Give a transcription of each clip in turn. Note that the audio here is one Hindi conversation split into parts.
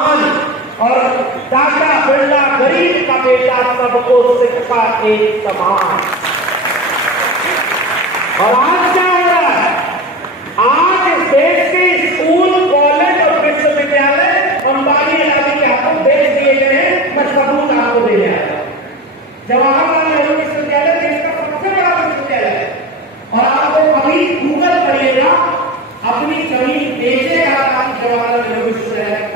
और टाटा बिरला गरीब का बेटा, सबको शिक्षा एक समान। और आज क्या हो रहा है? आज देश के स्कूल, कॉलेज और विश्वविद्यालय अंबानी अदानी के हाथों बेच दिए गए हैं। मैं सबूत आपको दे रहा हूं। जवाहरलाल नेहरू विश्वविद्यालय देश का सबसे बड़ा विश्वविद्यालय है और आपको कभी गूगल करिएगा, अपनी जमीन बेचेगा ताकि जवाहरलाल नेहरू विश्वविद्यालय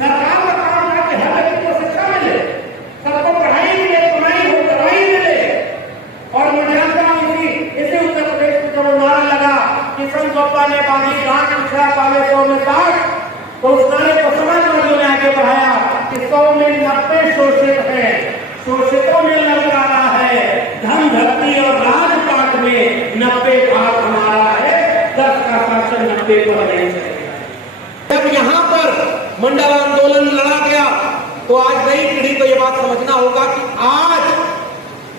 सरकार का काम था कि हर व्यक्ति को शिक्षा मिले, सबको पढ़ाई मिले, पढ़ाई हो, दवाई मिले। और मैं जानता हूं इसी उत्तर प्रदेश में जब नारा लगा कि संत बाबा ने बांधी गांठ उठा पावे 100 में 60, तो उस नारे को समाज वालों ने आगे बढ़ाया कि 100 में 90 शोषित है, शोषितों में ललका रहा है, धन धरती और राजपाट में 90 भाग हमारा है, 10 का शासन 90 पर नहीं चलेगा। जब यहाँ पर मंडल आंदोलन लड़ा गया तो आज नई पीढ़ी को यह बात समझना होगा कि आज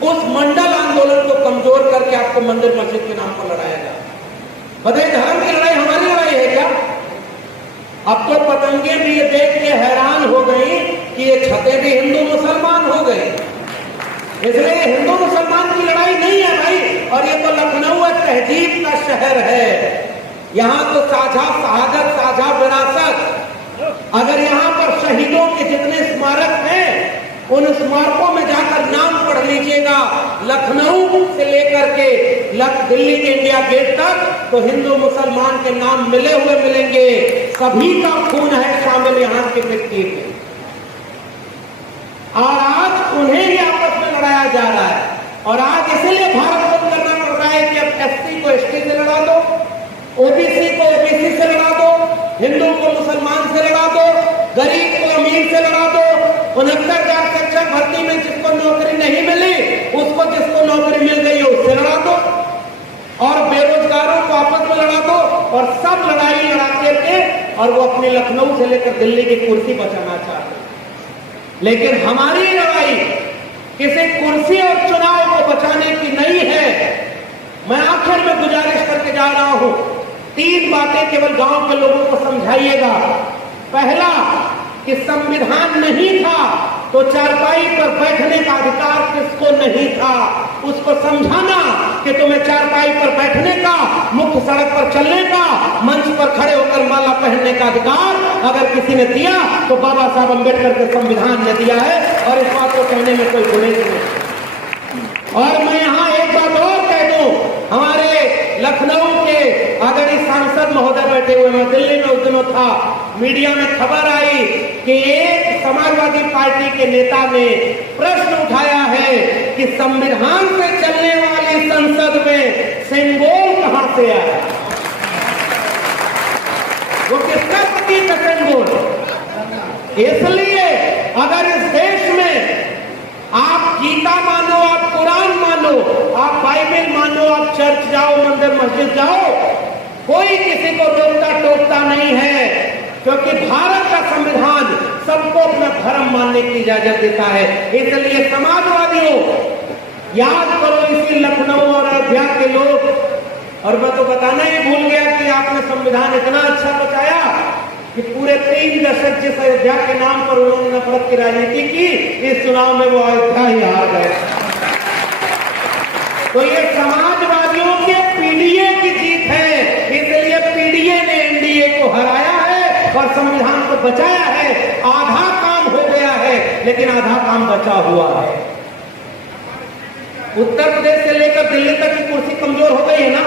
उस मंडल आंदोलन को कमजोर करके आपको मंदिर मस्जिद के नाम पर लड़ाया जाए। बताइए, धर्म की लड़ाई हमारी लड़ाई है क्या? अब तो पतंगे भी ये देख के हैरान हो गई कि ये छतें भी हिंदू मुसलमान हो गई। इसलिए हिंदू मुसलमान की लड़ाई नहीं है भाई। और ये तो लखनऊ तहजीब का शहर है, यहाँ तो साझा शहादत, साझा विरासत। अगर यहाँ पर शहीदों के जितने स्मारक हैं, उन स्मारकों में जाकर नाम पढ़ लीजिएगा, लखनऊ से लेकर के दिल्ली के इंडिया गेट तक, तो हिंदू मुसलमान के नाम मिले हुए मिलेंगे। सभी का खून है शामिल यहाँ की मिट्टी में। और आज उन्हें ही आपस में लड़ाया जा रहा है। और आज इसलिए भारत बंद करना पड़ रहा है कि अब एससी को एसटी से लड़ा दो, ओबीसी को ओबीसी से लड़ा दो, हिंदू को मुसलमान से लड़ा दो, गरीब को अमीर से लड़ा दो। 69,000 शिक्षक भर्ती में जिसको नौकरी नहीं मिली, उसको जिसको नौकरी मिल गई उससे लड़ा दो। और बेरोजगारों को आपस में लड़ा दो। और सब लड़ाई लड़ाते थे और वो अपने लखनऊ से लेकर दिल्ली की कुर्सी बचाना चाहते। लेकिन हमारी लड़ाई किसी कुर्सी और चुनाव को बचाने की नहीं है। मैं आखिर में गुजारिश करके जा रहा हूं, 3 बातें केवल गांव के लोगों को समझाइएगा। पहला, कि संविधान नहीं था तो चारपाई पर बैठने का अधिकार किसको नहीं था, उसको समझाना कि तुम्हें चारपाई पर बैठने का, मुख्य सड़क पर चलने का, मंच पर खड़े होकर माला पहनने का अधिकार अगर किसी ने दिया तो बाबा साहब अम्बेडकर के संविधान ने दिया है। और इस बात को कहने में कोई गुरेज नहीं। और मैं यहाँ एक बात और कह दूं, हमारे लखनऊ के आदरणीय सांसद महोदय बैठे हुए, मैं दिल्ली में उस दिनों था, मीडिया में खबर आई कि एक समाजवादी पार्टी के नेता ने प्रश्न उठाया है कि संविधान से चलने वाली संसद में सिंबल कहां से आया, वो किसका प्रतीक है सिंबल। इसलिए अगर इस देश में आप गीता मानो, आप कुरान मानो, आप बाइबल मानो, आप चर्च जाओ, मंदिर मस्जिद जाओ, कोई किसी को रोकता टोकता नहीं है, क्योंकि भारत का संविधान सबको अपना धर्म मानने की इजाजत देता है। इसलिए समाजवादियों, याद करो इसी लखनऊ और अयोध्या के लोग। और मैं तो बताना ही भूल गया कि आपने संविधान इतना अच्छा बचाया कि पूरे 3 दशक जिस अयोध्या के नाम पर उन्होंने नफरत की राजनीति की, इस चुनाव में वो अयोध्या ही हार गए। तो ये समाजवादियों के पीडीए की जीत है। इसलिए पीडीए ने एनडीए को हराया है और संविधान को बचाया है। आधा काम हो गया है, लेकिन आधा काम बचा हुआ है। उत्तर प्रदेश से लेकर दिल्ली तक की कुर्सी कमजोर हो गई है ना,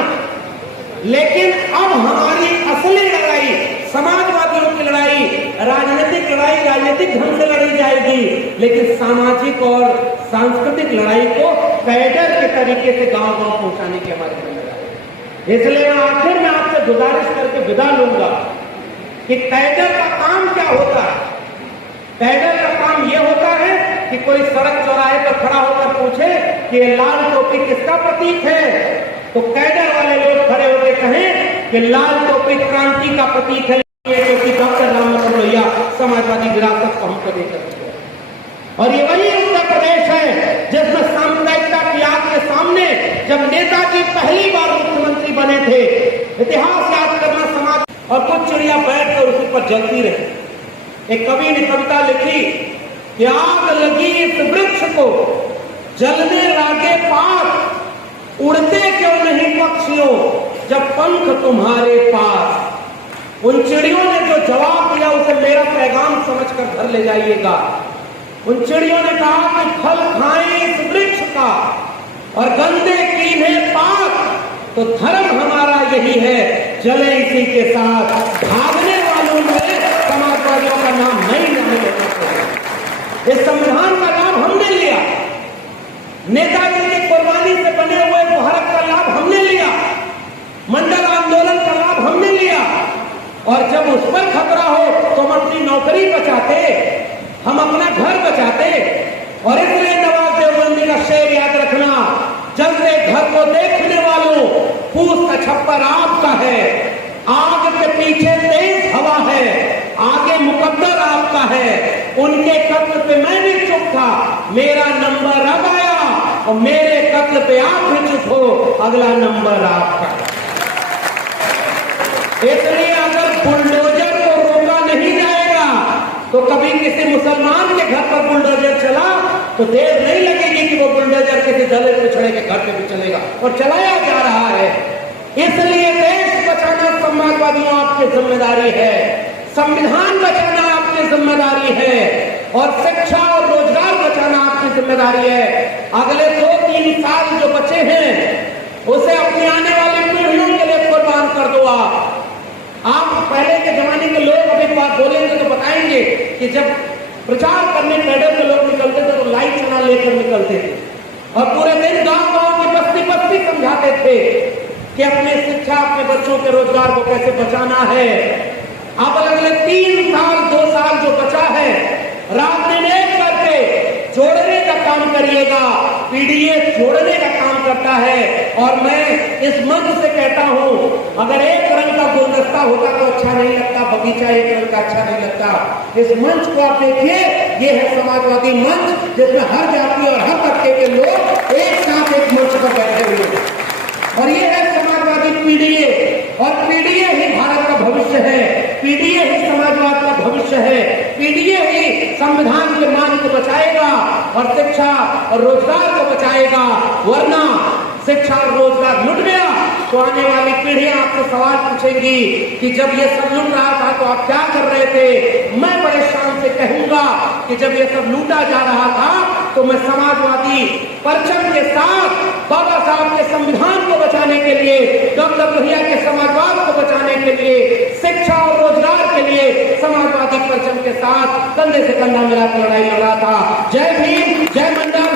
लेकिन अब हमारी असली लड़ाई, समाजवादियों की लड़ाई, राजनीतिक लड़ाई राजनीतिक ढंग से लड़ी जाएगी, लेकिन सामाजिक और सांस्कृतिक लड़ाई को कैडर के तरीके से गांव-गांव पहुंचाने की हमारी जिम्मेदारी है। इसलिए मैं आखिर में आपसे गुजारिश करके विदा लूंगा कि कैडर का काम क्या होता है। कैडर का काम यह होता है कि कोई सड़क चौराहे पर खड़ा होकर पूछे कि लाल टोपी किसका प्रतीक है, तो कैडर वाले लोग खड़े होकर कहें कि लाल टोपी क्रांति का प्रतीक है, क्योंकि डॉक्टर राम मनोहर लोहिया समाजवादी विरासत को हमको देकर। और ये वही उत्तर प्रदेश है जिसमें सामुदायिकता की आग के सामने जब नेताजी पहली बार मुख्यमंत्री बने थे, इतिहास याद करना समाज, और कुछ चिड़िया बैठ कर उसी पर जलती रही। एक कवि ने कविता लिखी कि आग लगी इस वृक्ष को जलने लागे पात, उड़ते क्यों नहीं पक्षियों जब पंख तुम्हारे पास। उन चिड़ियों ने जो जवाब दिया उसे मेरा पैगाम समझकर घर ले जाइएगा। उन चिड़ियों ने कहा कि फल खाएं इस वृक्ष का और गंदे कीन्हे पात, तो धर्म हमारा यही है जले इसी के साथ। भागने वालों में समाजवादियों का नाम नहीं लेना चाहिए। इस संविधान का लाभ हमने लिया, नेताजी की कुर्बानी से बने हुए भारत का लाभ हमने लिया, मंडल आंदोलन का लाभ हमने लिया, और जब उस पर खतरा हो तो हम अपनी नौकरी बचाते, हम अपना घर बचाते। और इसलिए नवाब देवबंदी का शेर याद रखना, जलते घर को देखने वालों फूस का छप्पर आपका है, आग के पीछे तेज हवा है, आगे मुकद्दर आपका है। उनके कत्ल पे मैं भी चुप था, मेरा नंबर अब आया, और मेरे कत्ल पे आप भी चुप हो, अगला नंबर आपका। इसलिए अगर बुलडोजर को रोका नहीं जाएगा तो कभी किसी मुसलमान के घर पर बुलडोजर चला तो देर नहीं लगेगी कि वो बुलडोजर किसी दलित पिछड़े के घर पे भी चलेगा, और चलाया जा रहा है। इसलिए देश बचाना समाजवादियों आपकी जिम्मेदारी है, संविधान बचाना आपकी जिम्मेदारी है, और शिक्षा और रोजगार बचाना आपकी जिम्मेदारी है। अगले 2-3 साल जो बचे हैं उसे अपनी आने वाली पीढ़ियों के लिए कुर्बान कर दो। आप पहले के जमाने के लोग अभी बात बोलेंगे तो बताएंगे कि जब प्रचार करने पैदल के लोग निकलते थे तो लाइट चना लेकर निकलते थे, और पूरे दिन गांव-गांव की बस्ती समझाते थे कि अपने शिक्षा, अपने बच्चों के रोजगार को कैसे बचाना है। अब अगले 3 साल 2 साल जो बचा है, रात दिन एक करके जोड़ने का काम करिएगा। पीडीए जोड़ने का काम करता है, और मैं इस मंच से कहता हूं, अगर एक रंग का गुलदस्ता होता तो अच्छा नहीं लगता, बगीचा एक रंग का अच्छा नहीं लगता। इस मंच को आप देखिए, ये है समाजवादी मंच, जिसमें हर जाति और हर तबके के लोग एक साथ एक मंच पर बैठे हुए हैं, और ये है समाजवादी पीडीए। और पीडीए ही भारत का भविष्य है, पीडीए ही समाजवाद का भविष्य है, पीडीए ही संविधान के मान को बचाएगा और शिक्षा और रोजगार को बचाएगा। वरना शिक्षा और रोजगार लुट गया तो आने वाली पीढ़ियां आपसे सवाल पूछेंगी कि जब ये सब लूट रहा था तो आप क्या कर रहे थे। मैं बड़े शान से कहूंगा कि जब ये सब लूटा जा रहा था तो मैं समाजवादी परचम के साथ बाबा साहब के संविधान को बचाने के लिए, डॉक्टर लोहिया के समाजवाद को बचाने के लिए, शिक्षा और रोजगार के लिए समाजवादी परचम के साथ कंधे से कंधा मिलाकर लड़ाई लड़ रहा था। जय भीम, जय मंडल।